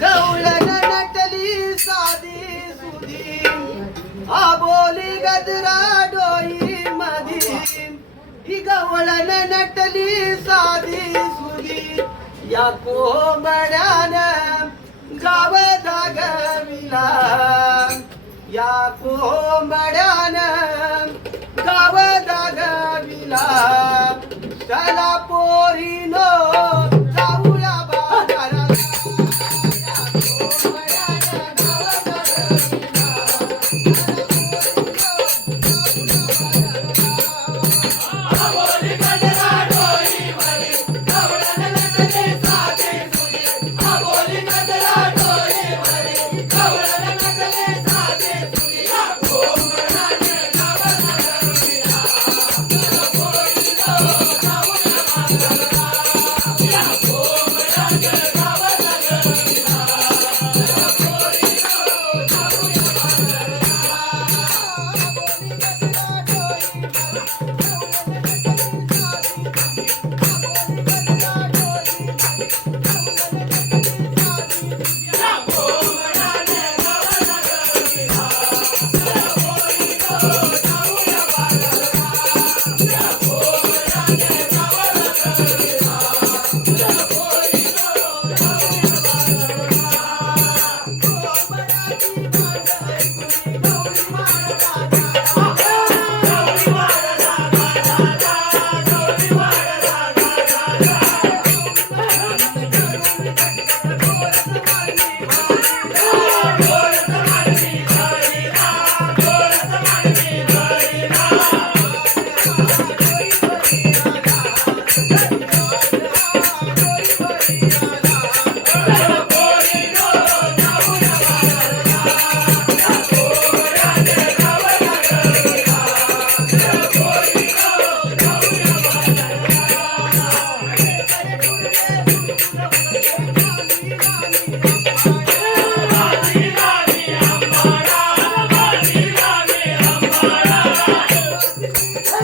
गवळण नटली साधी. सुधी आबोली गजरा डोई मधी. ही गवळण नटली साधी सुधी. या कोंबड्यानं गाव दागविला या कोंबड्यानं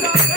Thanks.